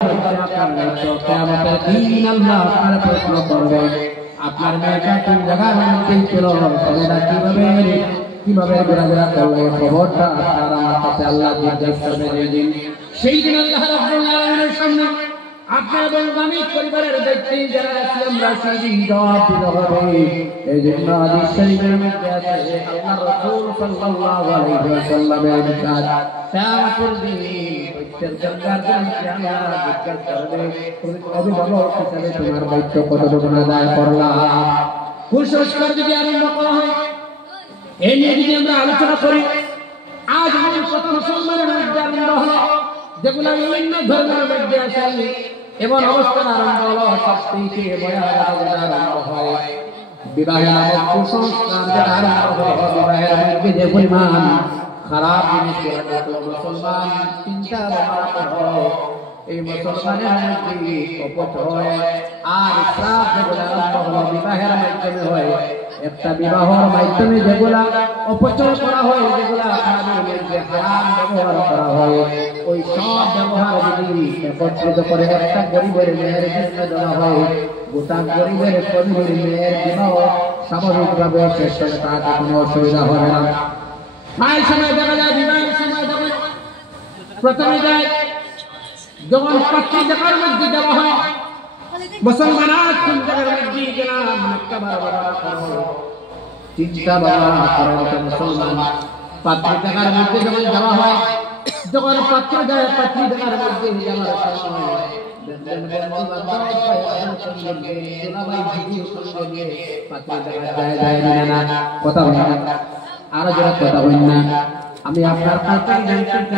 কিয়ামতের দিন আল্লাহ আপনার প্রশ্ন করবে আপনার মেয়েটা কোন জায়গার মধ্যে ছিল, ছেলেটা কিভাবে ঘোরাঘোরা করলো, খবরটা আপনার আমার কাছে আল্লাহ জিজ্ঞাসা করবে। সেই দিন আল্লাহ রাব্বুল আলামিনের সামনে আপনার এবং আমি পরিবারের ব্যক্তি যারা আছি আমরা সেই দিন জবাব দিতে হবে। এই জন্য হাদিস শরীফের মধ্যে আছে আল্লাহ রাসূল সাল্লাল্লাহু আলাইহি ওয়াসাল্লামের বিশাদ কিয়ামতের দিন প্রত্যেক জায়গার জন্য আল্লাহ জিজ্ঞাসা করবে অভিভাবক হিসেবে তোমার দায়িত্ব কতটুকু আদায় করলাম। কুসংস্কার যদি আরম্ভ করা হয়, এই নিয়ে যদি আমরা আলোচনা করি, আজ এমন কত মুসলমানের মধ্যে আরম্ভ হলো যেগুলো বিভিন্ন ধর্মের মধ্যে আসে, এমন অবস্থান আরম্ভ হলো সবথেকে ভয়াবহ আরম্ভ হয় বিবাহের নামক কুসংস্কার যেটা আরম্ভ হলো। বিবাহের মধ্যে যে পরিমাণ খারাপ জিনিস মুসলমান চিন্তা ভাবনা করো, এই মুসলমানের মধ্যে অপচয় আর ইসরাফ যেগুলো আরম্ভ হলো বিবাহের মাধ্যমে হয়। একটা বিবাহের মাধ্যমে যেগুলা অপচয় করা হয়, যেগুলা হারাম ব্যবহার করা হয়, ওই সব ব্যবহার যদি একত্রিত করে একটা গরিবের মেয়ের জন্য দেওয়া হয়, গোটা গরিবের কবির মেয়ের বিবাহ স্বাভাবিকভাবে শেষ হলে তাতে কোনো অসুবিধা হবে না। প্রায় সময় দেখা যায় বিবাহের সময় যখন প্রথমে যায় যখন পাত্রী জায়গার মধ্যে দেওয়া হয়, মুসলমান কোন জায়গার মধ্যে গেলাম একটা বারবার চিন্তা ভাবনা করেন মুসলমান পাত্রী জায়গার মধ্যে যখন দেওয়া হয়, যখন পাত্র যায় পাত্রী জায়গার মধ্যে যাওয়ার সময় কথা হয় না, আরো যারা কথা হয় না, আমি আপনার কাছে